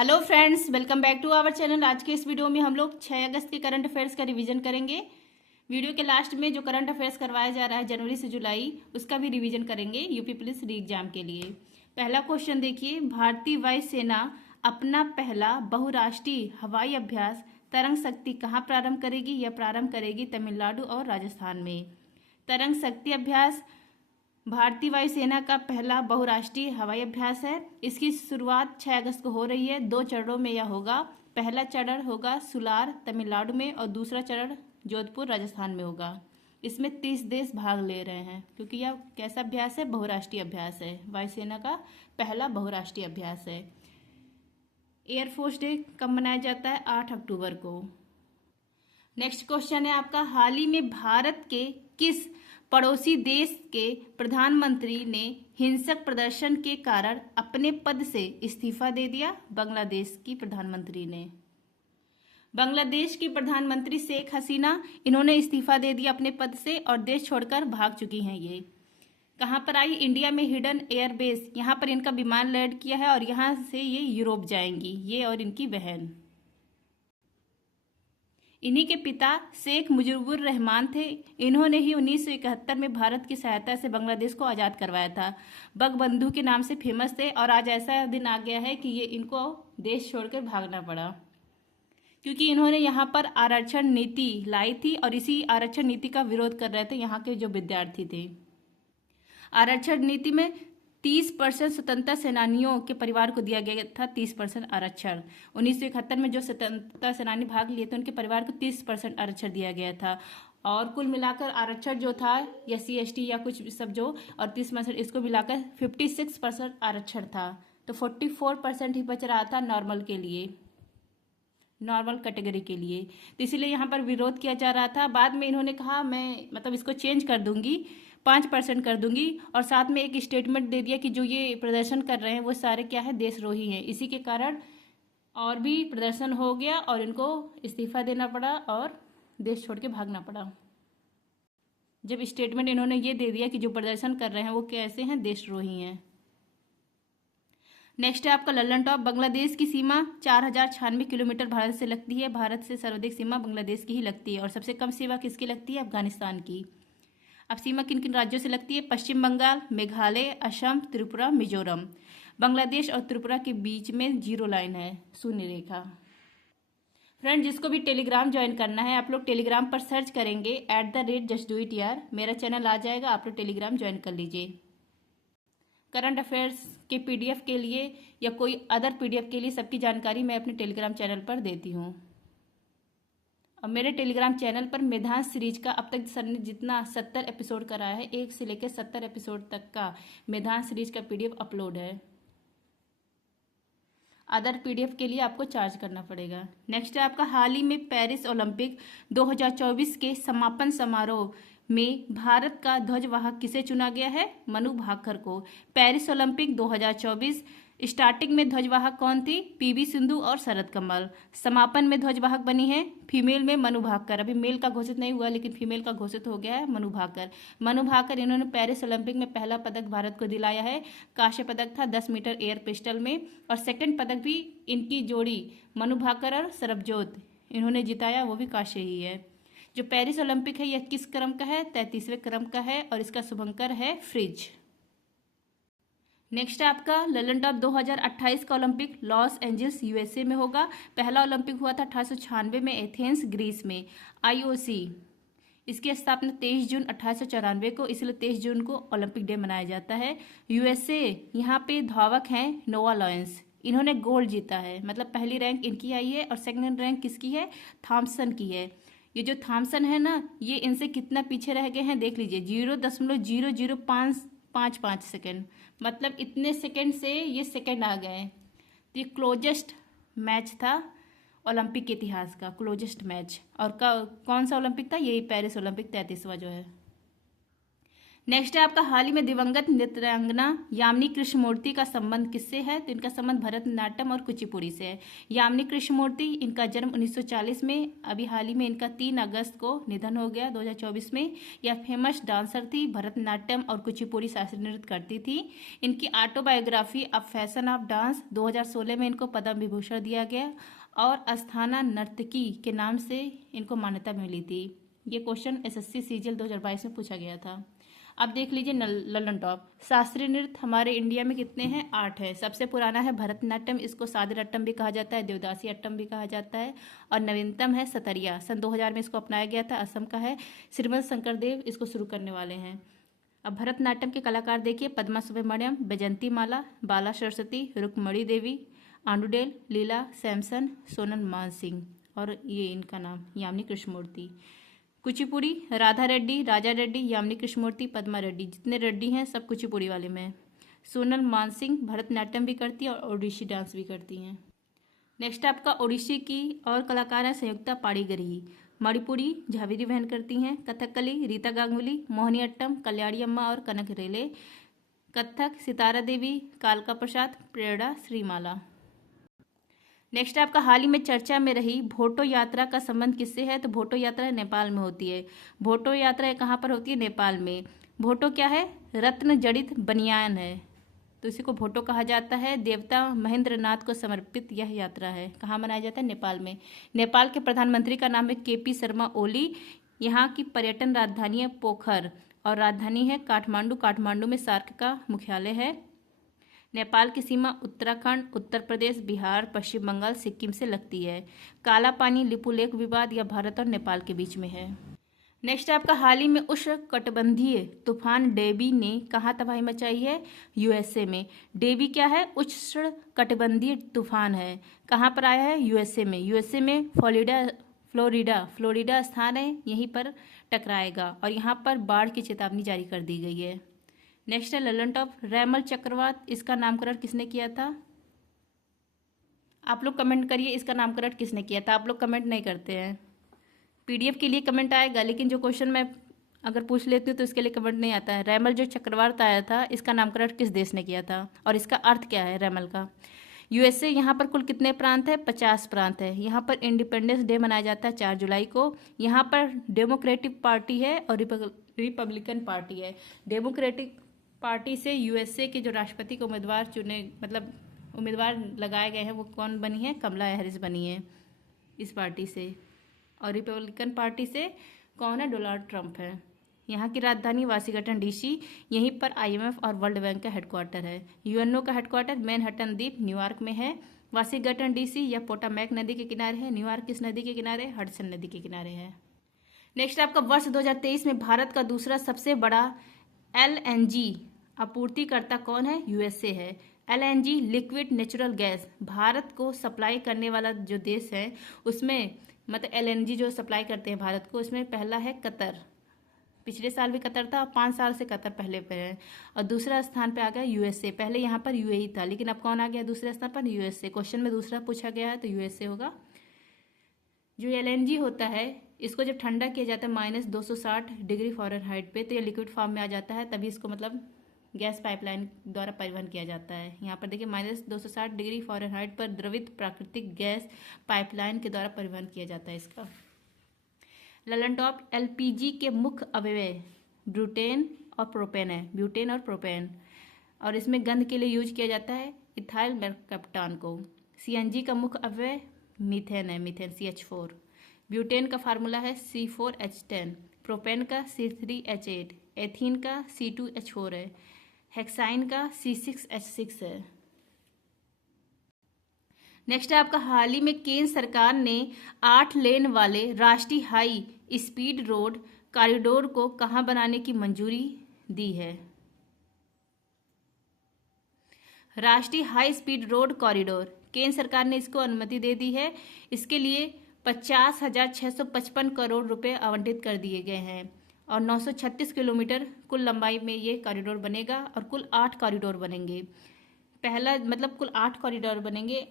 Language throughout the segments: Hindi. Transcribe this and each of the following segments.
Hello friends, welcome back to our channel. आज के इस वीडियो में हम लोग 6 अगस्त के करंट अफेयर्स का रिवीजन करेंगे। वीडियो के लास्ट में जो करंट अफेयर्स करवाया जा रहा है जनवरी से जुलाई, उसका भी रिवीजन करेंगे यूपी पुलिस री एग्जाम के लिए। पहला क्वेश्चन देखिए, भारतीय वायुसेना अपना पहला बहुराष्ट्रीय हवाई अभ्यास तरंग शक्ति कहाँ प्रारंभ करेगी? यह प्रारंभ करेगी तमिलनाडु और राजस्थान में। तरंग शक्ति अभ्यास भारतीय वायुसेना का पहला बहुराष्ट्रीय हवाई अभ्यास है। इसकी शुरुआत 6 अगस्त को हो रही है। 2 चरणों में यह होगा। पहला चरण होगा सुलार तमिलनाडु में और दूसरा चरण जोधपुर राजस्थान में होगा। इसमें 30 देश भाग ले रहे हैं क्योंकि यह कैसा अभ्यास है? बहुराष्ट्रीय अभ्यास है। वायुसेना का पहला बहुराष्ट्रीय अभ्यास है। एयरफोर्स डे कब मनाया जाता है? 8 अक्टूबर को। नेक्स्ट क्वेश्चन है आपका, हाल ही में भारत के किस पड़ोसी देश के प्रधानमंत्री ने हिंसक प्रदर्शन के कारण अपने पद से इस्तीफा दे दिया? बांग्लादेश की प्रधानमंत्री ने। बांग्लादेश की प्रधानमंत्री शेख हसीना, इन्होंने इस्तीफा दे दिया अपने पद से और देश छोड़कर भाग चुकी हैं। ये कहाँ पर आई? इंडिया में हिडन एयरबेस, यहाँ पर इनका विमान लैंड किया है और यहाँ से ये यूरोप जाएंगी, ये और इनकी बहन। इन्हीं के पिता शेख मुजीबुर रहमान थे। इन्होंने ही 1971 में भारत की सहायता से बांग्लादेश को आज़ाद करवाया था। बंगबंधु के नाम से फेमस थे और आज ऐसा दिन आ गया है कि ये इनको देश छोड़कर भागना पड़ा क्योंकि इन्होंने यहाँ पर आरक्षण नीति लाई थी और इसी आरक्षण नीति का विरोध कर रहे थे यहाँ के जो विद्यार्थी थे। आरक्षण नीति में 30% स्वतंत्रता सेनानियों के परिवार को दिया गया था। 30% आरक्षण 1971 में जो स्वतंत्रता सेनानी भाग लिए थे उनके परिवार को 30% आरक्षण दिया गया था। और कुल मिलाकर आरक्षण जो था SC ST या कुछ सब जो और 30% इसको मिलाकर 56% आरक्षण था। तो 44% ही बच रहा था नॉर्मल के लिए, नॉर्मल कैटेगरी के लिए। तो इसीलिए यहाँ पर विरोध किया जा रहा था। बाद में इन्होंने कहा मैं मतलब इसको चेंज कर दूंगी, 5% कर दूंगी और साथ में एक स्टेटमेंट दे दिया कि जो ये प्रदर्शन कर रहे हैं वो सारे क्या है? देशद्रोही हैं। इसी के कारण और भी प्रदर्शन हो गया और इनको इस्तीफा देना पड़ा और देश छोड़ के भागना पड़ा। जब स्टेटमेंट इन्होंने ये दे दिया कि जो प्रदर्शन कर रहे हैं वो कैसे हैं? देशद्रोही हैं। नेक्स्ट है आपका लल्लन टॉप, बांग्लादेश की सीमा 4096 किलोमीटर भारत से लगती है। भारत से सर्वाधिक सीमा बांग्लादेश की ही लगती है और सबसे कम सीमा किसकी लगती है? अफगानिस्तान की। अब सीमा किन किन राज्यों से लगती है? पश्चिम बंगाल, मेघालय, असम, त्रिपुरा, मिजोरम। बांग्लादेश और त्रिपुरा के बीच में जीरो लाइन है, शून्य रेखा। फ्रेंड, जिसको भी टेलीग्राम ज्वाइन करना है आप लोग टेलीग्राम पर सर्च करेंगे @justdoityar, मेरा चैनल आ जाएगा, आप लोग टेलीग्राम ज्वाइन कर लीजिए। करंट अफेयर्स के PDF के लिए या कोई अदर PDF के लिए सबकी जानकारी मैं अपने टेलीग्राम चैनल पर देती हूँ। और मेरे टेलीग्राम चैनल पर मेधांश सीरीज का अब तक सर ने जितना 70 एपिसोड कराया है, 1 से लेकर 70 एपिसोड तक का मेधांश सीरीज का PDF अपलोड है। अदर PDF के लिए आपको चार्ज करना पड़ेगा। नेक्स्ट है आपका, हाल ही में पेरिस ओलंपिक 2024 के समापन समारोह में भारत का ध्वजवाहक किसे चुना गया है? मनु भाकर को। पेरिस ओलंपिक 2024 स्टार्टिंग में ध्वजवाहक कौन थी? PV सिंधु और शरद कमल। समापन में ध्वजवाहक बनी है फीमेल में मनु भाकर। अभी मेल का घोषित नहीं हुआ लेकिन फीमेल का घोषित हो गया है मनु भाकर। मनु भाकर इन्होंने पेरिस ओलंपिक में पहला पदक भारत को दिलाया है। कांस्य पदक था 10 मीटर एयर पिस्टल में और सेकंड पदक भी इनकी जोड़ी मनु भाकर और सरबजोत इन्होंने जिताया, वो भी कांस्य ही है। जो पेरिस ओलंपिक है यह किस क्रम का है? 33वें क्रम का है और इसका शुभंकर है फ्रिज। नेक्स्ट आपका लल्लन टॉप 2028 का ओलंपिक लॉस एंजल्स USA में होगा। पहला ओलंपिक हुआ था 1896 में एथेंस ग्रीस में। IOC इसकी स्थापना 23 जून 1894 को, इसलिए 23 जून को ओलंपिक डे मनाया जाता है। USA यहाँ पे धावक हैं नोवा लॉयंस, इन्होंने गोल्ड जीता है, मतलब पहली रैंक इनकी आई है और सेकंड रैंक किसकी है? थॉम्सन की है। ये जो थॉम्सन है ना, ये इनसे कितना पीछे रह गए हैं देख लीजिए, 0.0055 सेकेंड, मतलब इतने सेकेंड से ये सेकेंड आ गए। तो ये क्लोजेस्ट मैच था ओलंपिक के इतिहास का, क्लोजेस्ट मैच। और कौन सा ओलंपिक था? यही पेरिस ओलंपिक 33वां जो है। नेक्स्ट है आपका हाल ही में दिवंगत नृत्यांगना यामिनी कृष्णमूर्ति का संबंध किससे है? तो इनका संबंध भरतनाट्यम और कुचिपुड़ी से है। यामिनी कृष्णमूर्ति, इनका जन्म 1940 में, अभी हाल ही में इनका 3 अगस्त को निधन हो गया 2024 में। यह फेमस डांसर थी, भरतनाट्यम और कुचिपुड़ी शास्त्रीय नृत्य करती थी। इनकी autobiography a fashion of dance 2016 में इनको पद्म विभूषण दिया गया और अस्थाना नर्तकी के नाम से इनको मान्यता मिली थी। ये क्वेश्चन एसएससी सीजीएल 2022 में पूछा गया था। अब देख लीजिए ललन टॉप। शास्त्रीय नृत्य हमारे इंडिया में कितने हैं? 8 है। सबसे पुराना है भरतनाट्यम, इसको सादरअट्टम भी कहा जाता है, देवदासी अट्टम भी कहा जाता है। और नवीनतम है सतरिया, सन 2000 में इसको अपनाया गया था, असम का है। श्रीमद शंकर देव इसको शुरू करने वाले हैं। अब भरतनाट्यम के कलाकार देखिए, पद्मा सुब्रमण्यम, बैजंती माला, बाला सरस्वती, रुक्मणी देवी, आंडुडेल, लीला सैमसन, सोनल मानसिंह, और ये इनका नाम यामिनी कृष्णमूर्ति। कुचिपुड़ी राधा रेड्डी, राजा रेड्डी, यामिनी कृष्णमूर्ति, पद्मा रेड्डी, जितने रेड्डी हैं सब कुचिपुड़ी वाले में हैं। सोनल मानसिंह भरतनाट्यम भी करती है और ओडिसी डांस भी करती हैं। नेक्स्ट आपका ओडिसी की और कलाकार है संयुक्ता पाड़ीगरी। मणिपुरी झावेरी बहन करती हैं। कथकली रीता गांगुली, मोहिनी अट्टम कल्याणी अम्मा और कनक रेले। कथक सितारा देवी, कालका प्रसाद, प्रेरणा श्रीमाला। नेक्स्ट आपका हाल ही में चर्चा में रही भोटो यात्रा का संबंध किससे है? तो भोटो यात्रा नेपाल में होती है। भोटो यात्रा कहाँ पर होती है? नेपाल में। भोटो क्या है? रत्न जड़ित बनियान है, तो इसी को भोटो कहा जाता है। देवता महेंद्र नाथ को समर्पित यह यात्रा है। कहाँ मनाया जाता है? नेपाल में। नेपाल के प्रधानमंत्री का नाम है केपी शर्मा ओली। यहाँ की पर्यटन राजधानी है पोखर और राजधानी है काठमांडू। काठमांडू में सार्क का मुख्यालय है। नेपाल की सीमा उत्तराखंड, उत्तर प्रदेश, बिहार, पश्चिम बंगाल, सिक्किम से लगती है। काला पानी लिपुलेख विवाद या भारत और नेपाल के बीच में है। नेक्स्ट आपका हाल ही में उष्णकटिबंधीय तूफान डेबी ने कहाँ तबाही मचाई है? यूएसए में। डेबी क्या है? उष्णकटिबंधीय तूफान है। कहाँ पर आया है? यूएसए में। यूएसए में फ्लोरिडा स्थान है, यहीं पर टकराएगा और यहाँ पर बाढ़ की चेतावनी जारी कर दी गई है। नेक्स्ट है ललन टॉप। रैमल चक्रवात, इसका नामकरण किसने किया था? आप लोग कमेंट करिए इसका नामकरण किसने किया था। आप लोग कमेंट नहीं करते हैं। पीडीएफ के लिए कमेंट आएगा, लेकिन जो क्वेश्चन मैं अगर पूछ लेती हूँ तो इसके लिए कमेंट नहीं आता है। रैमल जो चक्रवात आया था, इसका नामकरण किस देश ने किया था और इसका अर्थ क्या है रैमल का? यूएसए। यहाँ पर कुल कितने प्रांत है? 50 प्रांत है। यहाँ पर इंडिपेंडेंस डे मनाया जाता है 4 जुलाई को। यहाँ पर डेमोक्रेटिक पार्टी है और रिपब्लिकन पार्टी है। डेमोक्रेटिक पार्टी से यूएसए के जो राष्ट्रपति के उम्मीदवार चुने, मतलब उम्मीदवार लगाए गए हैं, वो कौन बनी है? कमला हैरिस बनी है इस पार्टी से। और रिपब्लिकन पार्टी से कौन है? डोनाल्ड ट्रंप है। यहाँ की राजधानी वाशिंगटन डीसी, यहीं पर आईएमएफ और वर्ल्ड बैंक का हेडक्वार्टर है। यूएनओ का हेडक्वार्टर मैनहट्टन द्वीप न्यूयॉर्क में है। वाशिंगटन डीसी या पोटामैक नदी के किनारे है। न्यूयॉर्क किस नदी के किनारे? हडसन नदी के किनारे है। नेक्स्ट आपका वर्ष 2023 में भारत का दूसरा सबसे बड़ा एलएनजी आपूर्तिकर्ता कौन है? यूएसए है। LNG liquid natural gas Bharat को सप्लाई करने वाला जो देश है, उसमें मतलब एलएनजी जो सप्लाई करते हैं भारत को, उसमें पहला है कतर। पिछले साल भी कतर था, 5 साल से कतर पहले पे है। और दूसरा स्थान पे आ गया यूएसए। पहले यहाँ पर यूएई था, लेकिन अब कौन आ गया दूसरे स्थान पर? यूएसए। क्वेश्चन में दूसरा पूछा गया है तो यूएसए होगा। जो एलएनजी होता है, इसको जब ठंडा किया जाता है -260 डिग्री फ़ारेनहाइट पे, तो ये लिक्विड फॉर्म में आ जाता है, तभी इसको मतलब गैस पाइपलाइन द्वारा परिवहन किया जाता है। यहाँ पर देखिए -260 डिग्री फ़ारेनहाइट पर द्रवित प्राकृतिक गैस पाइपलाइन के द्वारा परिवहन किया जाता है इसका। ललन टॉप। एलपीजी के मुख्य अवयव ब्यूटेन और प्रोपेन है। ब्यूटेन और प्रोपेन, और इसमें गंध के लिए यूज किया जाता है इथाइल मेरकैप्टान को। सीएनजी का मुख्य अवयव मीथेन है, मीथेन CH4। ब्यूटेन का फार्मूला है C4H10। प्रोपेन का C3H8। एथीन का C2H4 है। हेक्साइन का C6H6 है। नेक्स्ट है आपका हाल ही में केंद्र सरकार ने 8 लेन वाले राष्ट्रीय हाई स्पीड रोड कॉरिडोर को कहां बनाने की मंजूरी दी है? राष्ट्रीय हाई स्पीड रोड कॉरिडोर, केंद्र सरकार ने इसको अनुमति दे दी है। इसके लिए 50,655 करोड़ रुपए आवंटित कर दिए गए हैं और 936 किलोमीटर कुल लंबाई में ये कॉरिडोर बनेगा और कुल 8 कॉरिडोर बनेंगे। पहला मतलब कुल 8 कॉरिडोर बनेंगे।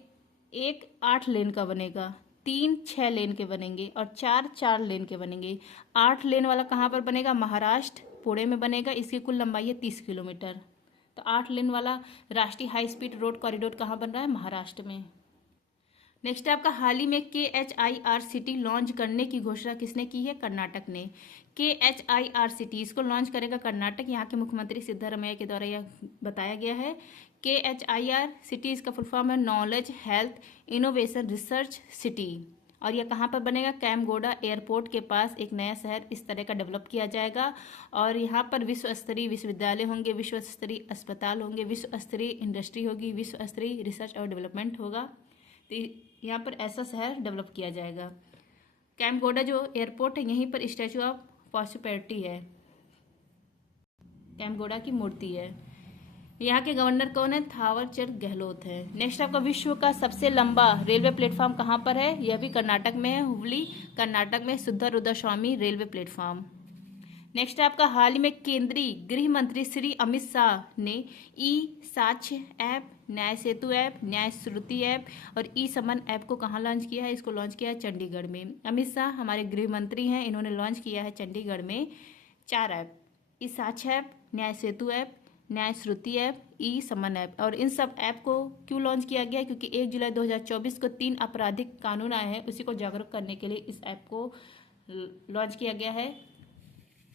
एक 8 लेन का बनेगा, 3 6 लेन के बनेंगे और 4 4 लेन के बनेंगे। 8 लेन वाला कहाँ पर बनेगा? महाराष्ट्र, पुणे में बनेगा। इसकी कुल लंबाई है 30 किलोमीटर। तो 8 लेन वाला राष्ट्रीय हाई स्पीड रोड कॉरिडोर कहाँ बन रहा है? महाराष्ट्र में। नेक्स्ट है आपका, हाल ही में KHIRCT लॉन्च करने की घोषणा किसने की है? कर्नाटक ने। KHIRCT इसको लॉन्च करेगा कर्नाटक। यहाँ के मुख्यमंत्री सिद्धारमैया के द्वारा यह बताया गया है। KHIRCT इसका फुल फॉर्म है knowledge health innovation research city. और यह कहाँ पर बनेगा? कैमगोडा एयरपोर्ट के पास एक नया शहर इस तरह का डेवलप किया जाएगा। और यहाँ पर विश्व स्तरीय विश्वविद्यालय होंगे, विश्व स्तरीय अस्पताल होंगे, विश्व स्तरीय इंडस्ट्री होगी, विश्व स्तरीय रिसर्च और डेवलपमेंट होगा। तो यहाँ पर ऐसा शहर डेवलप किया जाएगा। कैमगोडा जो एयरपोर्ट है, यहीं पर स्टैचू ऑफ प्रॉस्पेरिटी है, कैमगोडा की मूर्ति है। यहाँ के गवर्नर कौन है? थावरचंद गहलोत है। नेक्स्ट आपका, विश्व का सबसे लंबा रेलवे प्लेटफॉर्म कहाँ पर है? यह भी कर्नाटक में है, हुबली कर्नाटक में सुद्धरुद्रस्वामी रेलवे प्लेटफॉर्म। नेक्स्ट आपका, हाल ही में केंद्रीय गृह मंत्री श्री अमित शाह ने ई-साक्ष्य ऐप, न्याय सेतु ऐप, न्याय श्रुति ऐप और ई-समन ऐप को कहाँ लॉन्च किया है? इसको लॉन्च किया है चंडीगढ़ में। अमित शाह हमारे गृह मंत्री हैं, इन्होंने लॉन्च किया है चंडीगढ़ में 4 ऐप, ई-साक्ष्य ऐप, न्याय सेतु ऐप, न्याय श्रुति ऐप, ई-समन ऐप। और इन सब ऐप को क्यों लॉन्च किया गया? क्योंकि 1 जुलाई 2024 को 3 आपराधिक कानून आए हैं, उसी को जागरूक करने के लिए इस ऐप को लॉन्च किया गया है।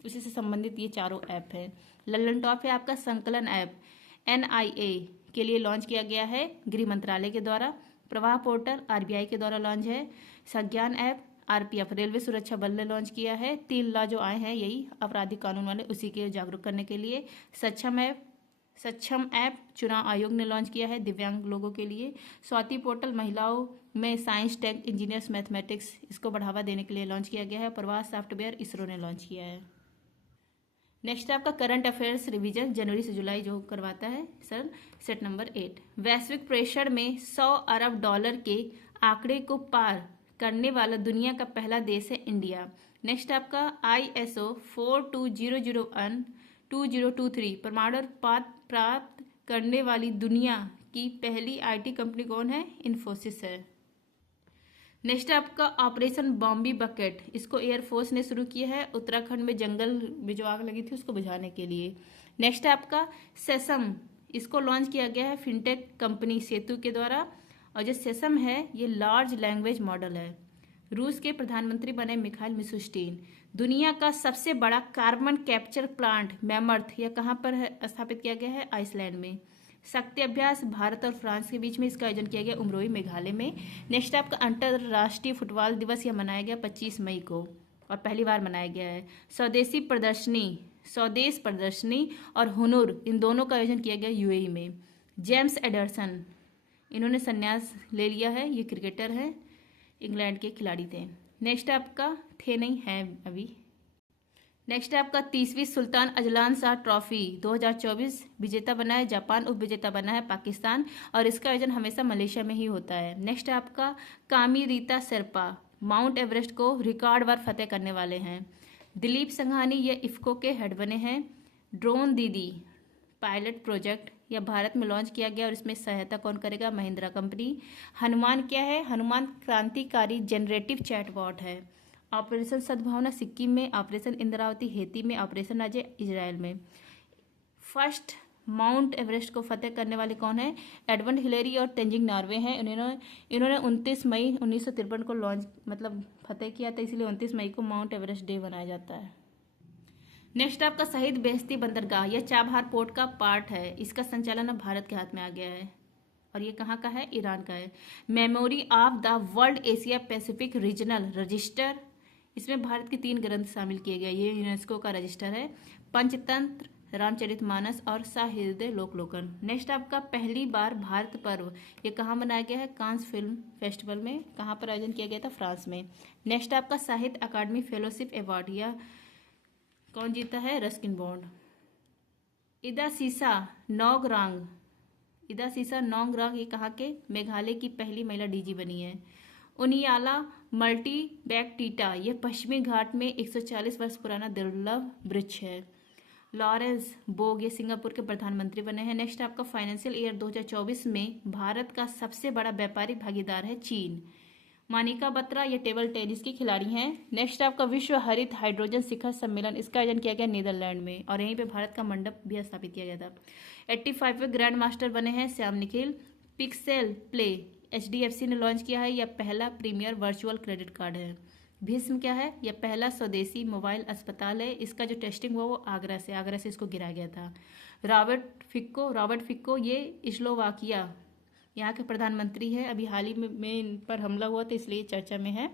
उसी से संबंधित ये चारों ऐप है। लल्लन टॉप है आपका संकलन ऐप, NIA के लिए लॉन्च किया गया है गृह मंत्रालय के द्वारा। प्रवाह पोर्टल RBI के द्वारा लॉन्च है। संज्ञान ऐप RPF रेलवे सुरक्षा बल ने लॉन्च किया है। 3 लॉ जो आए हैं यही आपराधिक कानून वाले, उसी के जागरूक करने के लिए। सक्षम ऐप चुनाव आयोग ने लॉन्च किया है दिव्यांग लोगों के लिए। स्वाति पोर्टल महिलाओं में साइंस टेक इंजीनियर्स मैथमेटिक्स इसको बढ़ावा देने के लिए लॉन्च किया गया है। प्रवाह सॉफ्टवेयर इसरो ने लॉन्च किया है। नेक्स्ट आपका करंट अफेयर्स रिवीजन जनवरी से जुलाई जो करवाता है सर, सेट नंबर 8। वैश्विक प्रेशर में 100 अरब डॉलर के आंकड़े को पार करने वाला दुनिया का पहला देश है इंडिया। नेक्स्ट आपका ISO 42001 2023 प्रमाण प्राप्त करने वाली दुनिया की पहली IT कंपनी कौन है? इन्फोसिस है। नेक्स्ट आपका ऑपरेशन बॉम्बी बकेट, इसको एयरफोर्स ने शुरू किया है उत्तराखंड में जंगल में जो आग लगी थी उसको बुझाने के लिए। नेक्स्ट आपका सेसम, इसको लॉन्च किया गया है फिनटेक कंपनी सेतु के द्वारा। और जो सेसम है ये लार्ज लैंग्वेज मॉडल है। रूस के प्रधानमंत्री बने मिखाइल मिशुस्टीन। दुनिया का सबसे बड़ा कार्बन कैप्चर प्लांट मैमर्थ यह कहाँ पर है स्थापित किया गया है? आइसलैंड में। शक्ति अभ्यास भारत और फ्रांस के बीच में इसका आयोजन किया गया उमरोई मेघालय में। नेक्स्ट आपका अंतर्राष्ट्रीय फुटबॉल दिवस यह मनाया गया 25 मई को और पहली बार मनाया गया है। स्वदेश प्रदर्शनी और हुनर इन दोनों का आयोजन किया गया UAE में। जेम्स एडरसन इन्होंने संन्यास ले लिया है, ये क्रिकेटर है, इंग्लैंड के खिलाड़ी थे। नेक्स्ट आपका थे नहीं है अभी। नेक्स्ट है आपका 30वीं सुल्तान अजलान शाह ट्रॉफी 2024 विजेता बना है जापान, उप विजेता बना है पाकिस्तान और इसका आयोजन हमेशा मलेशिया में ही होता है। नेक्स्ट है आपका कामी रीता शेरपा माउंट एवरेस्ट को रिकॉर्ड बार फतेह करने वाले हैं। दिलीप संघानी ये इफ्को के हेड बने हैं। ड्रोन दीदी पायलट प्रोजेक्ट यह भारत में लॉन्च किया गया और इसमें सहायता कौन करेगा? महिंद्रा कंपनी। हनुमान क्या है? हनुमान क्रांतिकारी जनरेटिव चैटबॉट है। ऑपरेशन सद्भावना सिक्किम में, ऑपरेशन इंद्रावती हेती में, ऑपरेशन अजय इजराइल में। फर्स्ट माउंट एवरेस्ट को फतेह करने वाले कौन है? एडमंड हिलेरी और तेंजिंग नॉर्वे हैं। इन्होंने 29 मई 1953 को लॉन्च फतेह किया था, इसलिए 29 मई को माउंट एवरेस्ट डे मनाया जाता है। नेक्स्ट आपका शहीद बेहस्ती बंदरगाह यह चाबहार पोर्ट का पार्ट है। इसका संचालन अब भारत के हाथ में आ गया है और ये कहाँ का है? ईरान का है। Memory of the world Asia Pacific regional register, इसमें भारत के 3 ग्रंथ शामिल किए गए। ये यूनेस्को का रजिस्टर है। पंचतंत्र, रामचरितमानस और साहृदय लोकलोकन। नेक्स्ट आपका पहली बार भारत पर्व ये कहाँ मनाया गया है? कांस फिल्म फेस्टिवल में। कहाँ पर आयोजन किया गया था? फ्रांस में। नेक्स्ट आपका साहित्य अकादमी फेलोशिप अवार्ड यह कौन जीता है? Ruskin bond. इदा सीसा नोंगरांग ये कहाँ के? मेघालय की पहली महिला DG बनी है। उनियाला मल्टी बैक टीटा यह पश्चिमी घाट में 140 वर्ष पुराना दुर्लभ वृक्ष है। लॉरेंस बोग ये सिंगापुर के प्रधानमंत्री बने हैं। नेक्स्ट आपका फाइनेंशियल ईयर 2024 में भारत का सबसे बड़ा व्यापारिक भागीदार है चीन मानिका बत्रा ये टेबल टेनिस की खिलाड़ी हैं। नेक्स्ट आपका विश्व हरित हाइड्रोजन शिखर सम्मेलन, इसका आयोजन किया गया नीदरलैंड में और यहीं पे भारत का मंडप भी स्थापित किया गया था। 85वें ग्रैंड मास्टर बने हैं Shyam Nikhil. Pixel play HDFC ने लॉन्च किया है, यह पहला प्रीमियर वर्चुअल क्रेडिट कार्ड है। भीष्म क्या है, यह पहला स्वदेशी मोबाइल अस्पताल है, इसका जो टेस्टिंग हुआ वो आगरा से इसको गिराया गया था। रॉबर्ट फिक्को ये स्लोवाकिया यहाँ के प्रधानमंत्री है, अभी हाल ही में इन पर हमला हुआ तो इसलिए चर्चा में है।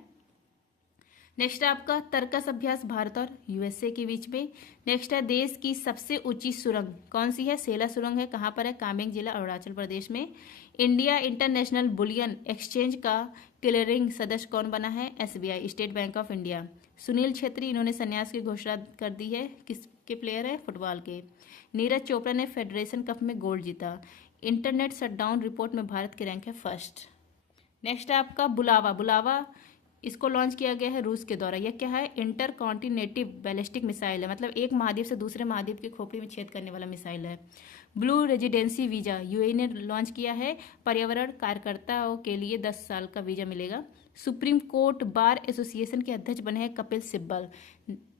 नेक्स्ट है आपका तर्कस अभ्यास भारत और USA के बीच में। नेक्स्ट है देश की सबसे ऊंची सुरंग कौन सी है, सेला सुरंग है, कहाँ पर है, कामेंग जिला अरुणाचल प्रदेश में। इंडिया इंटरनेशनल बुलियन एक्सचेंज का क्लियरिंग सदस्य कौन बना है, SBI state bank of India. Sunil Chhetri इन्होंने संन्यास की घोषणा कर दी है, किसके प्लेयर है, फुटबॉल के। नीरज चोपड़ा ने फेडरेशन कप में गोल्ड जीता। इंटरनेट शटडाउन रिपोर्ट में भारत की रैंक है फर्स्ट। नेक्स्ट है आपका बुलावा इसको लॉन्च किया गया है रूस के द्वारा। यह क्या है, इंटर कॉन्टिनेंटल बैलिस्टिक मिसाइल है, मतलब एक महाद्वीप से दूसरे महाद्वीप की खोपड़ी में छेद करने वाला मिसाइल है। ब्लू रेजिडेंसी वीजा UAE ने लॉन्च किया है, पर्यावरण कार्यकर्ताओं के लिए 10 साल का वीजा मिलेगा। सुप्रीम कोर्ट बार एसोसिएशन के अध्यक्ष बने हैं कपिल सिब्बल।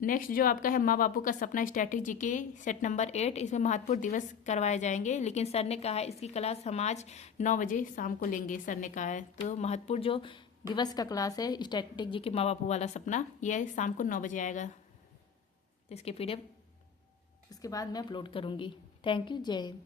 नेक्स्ट जो आपका है माँ बापू का सपना स्ट्रैटेजी के सेट नंबर 8, इसमें महत्वपूर्ण दिवस करवाए जाएंगे, लेकिन सर ने कहा है इसकी क्लास हम आज 9 बजे शाम को लेंगे, सर ने कहा है। तो महत्वपूर्ण जो दिवस का क्लास है स्ट्रैटेजी के माँ बापू वाला सपना, यह शाम को 9 बजे आएगा। तो इसके PDF उसके बाद मैं अपलोड करूँगी। थैंक यू, जय हिंद।